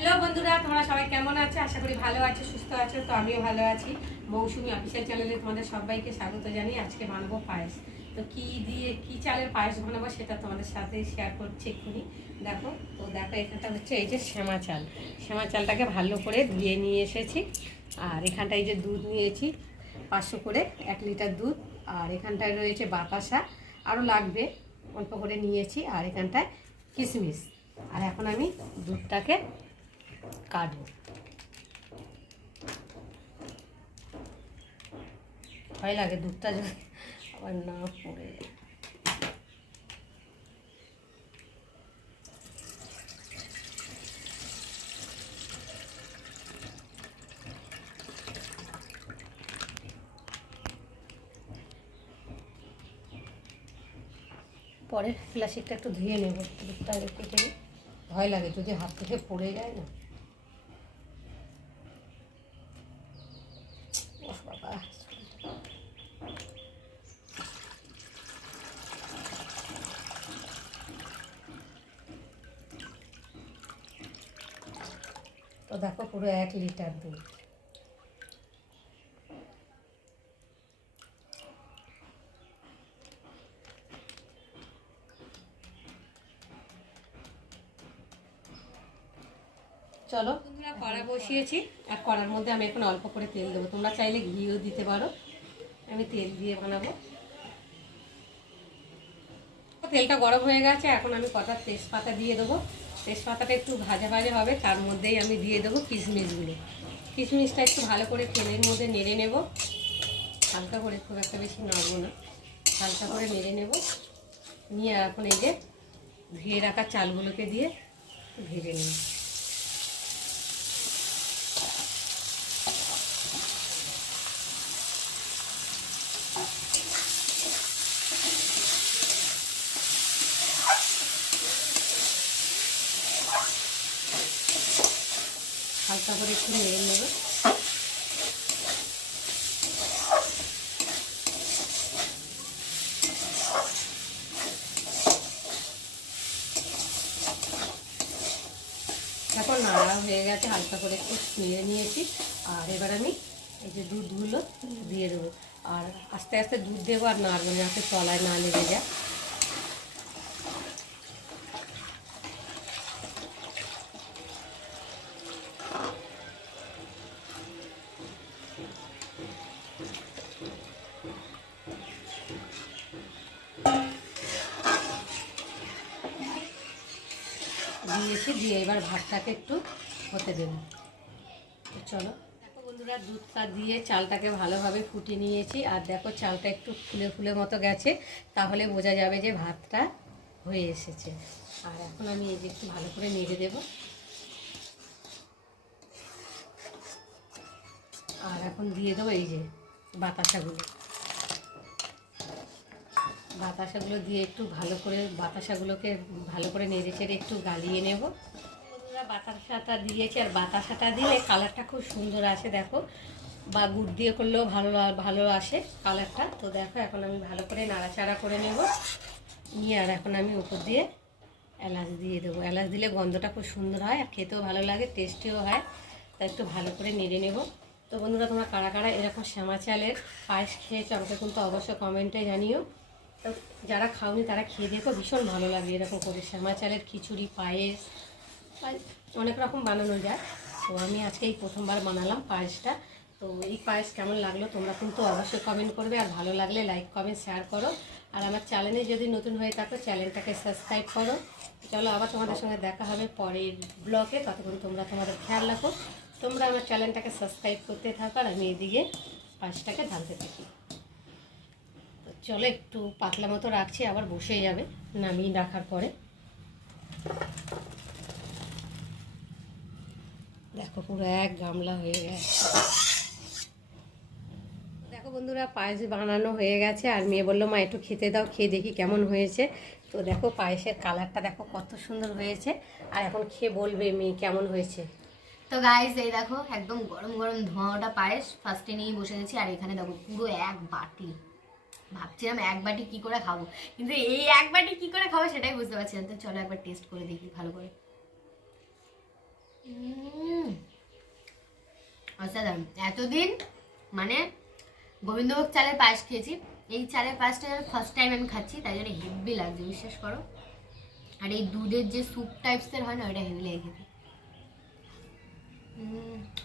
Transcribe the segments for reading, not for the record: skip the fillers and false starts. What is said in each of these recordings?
Hello বন্ধুরা, তোমরা সবাই কেমন আছো? আশা করি ভালো আছো, সুস্থ আছো। তো আমিও ভালো আছি। মৌসুমি অফিসিয়াল চ্যানেলে তোমাদের সবাইকে স্বাগত জানিয়ে আজকে বানাবো পায়েস। তো কি দিয়ে কি চালের পায়েস বানাবো সেটা তোমাদের সাথে শেয়ার করছি এক্ষুনি। দেখো এখানটা হচ্ছে এই যে শ্যামা চালটাকে ভালো করে ধুয়ে নিয়ে এসেছি। আর এখানটায় যে দুধ নিয়েছি 500 করে, 1 লিটার দুধ। আর এখানটায় রয়েছে বাতাসা, আরও লাগবে, অল্প করে নিয়েছি। আর এখানটায় কিশমিশ। আর এখন আমি দুধটাকে কাটবো। ভয় লাগে দুধটা যদি আবার না পড়ে যায়। পরে প্লাস্টিকটা একটু ধুয়ে নেব, দুধটা একটু থেকে ভয় লাগে যদি হাত থেকে পড়ে যায় না। বাবা, তো দেখো পুরো 1 লিটার দুধ। চলো বন্ধুরা, কড়া বসিয়েছি। আর কড়ার মধ্যে আমি এখন অল্প করে তেল দেবো, তোমরা চাইলে ঘিও দিতে পারো। আমি তেল দিয়ে বানাবো। তেলটা গরম হয়ে গেছে, এখন আমি কটা তেজপাতা দিয়ে দেবো। তেজপাতাটা একটু ভাজা ভাজা হবে, তার মধ্যেই আমি দিয়ে দেবো কিশমিশগুলো। কিশমিশটা একটু ভালো করে তেলের মধ্যে নেড়ে নেব, হালকা করে, খুব একটা বেশি নাড়বো না, হালকা করে নেড়ে নেব। নিয়ে এখন এই যে ধুয়ে রাখা চালগুলোকে দিয়ে ভেজে নেব। হালকা করে একটু নেড়ে নেব। এখন নাড়া হয়ে গেছে, হালকা করে একটু নেড়ে নিয়েছি। আর এবার আমি এই যে দুধগুলো দিয়ে দেবো। আর আস্তে আস্তে দুধ দেবো, আর নাড়বো না, যাতে তলায় না লেগে যায়। দিয়েছি, দিয়ে এবার ভাতটাকে একটু হতে দেব। চলো দেখো বন্ধুরা, দুধটা দিয়ে চালটাকে ভালোভাবে ফুটিয়ে নিয়েছি। আর দেখো চালটা একটু ফুলে ফুলে মতো গেছে, তাহলে বোঝা যাবে যে ভাতটা হয়ে এসেছে। আর এখন আমি এই যে একটু ভালো করে নেড়ে দেব। আর এখন দিয়ে দেবো এই যে বাতাসাগুলো। বাতাসাগুলো দিয়ে একটু ভালো করে, বাতাসাগুলোকে ভালো করে নেড়ে চেড়ে একটু গালিয়ে নেব। বন্ধুরা, বাতাসাটা দিয়েছি, আর বাতাসাটা দিলে কালারটা খুব সুন্দর আসে। দেখো, বা গুড় দিয়ে করলেও ভালো ভালো আসে কালারটা। তো দেখো এখন আমি ভালো করে নাড়াচাড়া করে নেব। নিয়ে আর এখন আমি উপর দিয়ে এলাচ দিয়ে দেবো। এলাচ দিলে গন্ধটা খুব সুন্দর হয়, আর খেতেও ভালো লাগে, টেস্টিও হয়। তাই একটু ভালো করে নেড়ে নেব। তো বন্ধুরা, তোমরা কারা কারা এরকম শ্যামা চালের পায়েস খেয়েছো আমাকে কিন্তু অবশ্যই কমেন্টে জানিও। তো যারা খাওনি তারা খেয়ে দেখো, ভীষণ ভালো লাগে এরকম করে শ্যামা চালের খিচুড়ি, পায়েস, অনেক রকম বানানো যায়। তো আমি আজকে এই প্রথমবার বানালাম পায়েসটা। তো এই পায়েস কেমন লাগলো তোমরা কিন্তু অবশ্যই কমেন্ট করবে। আর ভালো লাগলে লাইক কমেন্ট শেয়ার করো। আর আমার চ্যানেলে যদি নতুন হয়ে থাকো চ্যানেলটাকে সাবস্ক্রাইব করো। চলো আবার তোমাদের সঙ্গে দেখা হবে পরের ব্লগে। ততক্ষণ তোমরা তোমাদের খেয়াল রাখো। তোমরা আমার চ্যানেলটাকে সাবস্ক্রাইব করতে থাকো, আর আমি এদিকে পায়েসটাকে ঢালতে থাকি। তো চলো একটু পাতলা মতো রাখছি, আবার বসে যাবে নামিয়ে রাখার পরে। দেখো পুরো 1 গামলা হয়ে গেছে। দেখো বন্ধুরা, পায়েস বানানো হয়ে গেছে। আর মেয়ে বললো, মা একটু খেতে দাও, খেয়ে দেখি কেমন হয়েছে। তো দেখো পায়েসের কালারটা দেখো কত সুন্দর হয়েছে। আর এখন খেয়ে বলবে মেয়ে কেমন হয়েছে। তো গাইস, এই দেখো একদম গরম গরম ধোঁয়াটা পায়েস ফার্স্টে নিয়ে বসে গেছি। আর এখানে দেখো পুরো 1 বাটি। ভাবছিলাম 1 বাটি কি করে খাবো, কিন্তু এই 1 বাটি কি করে খাবো সেটাই বুঝতে পারছি না। তো চলো একবার টেস্ট করে দেখি ভালো করে। অসাধারণ। এতদিন মানে গোবিন্দভোগ চালের পায়েস খেয়েছি, এই চালের পায়েসটা ফার্স্ট টাইম আমি খাচ্ছি, তাই জন্য হেভি লাগছে বিশ্বাস করো। আর এই দুধের যে স্যুপ টাইপসের হয় না, ওটা হেভি লেগে খেতে।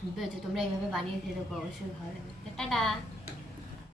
বুঝতে তোমরা এইভাবে বানিয়ে খেতে অবশ্যই ভালো লাগবে। টাটা।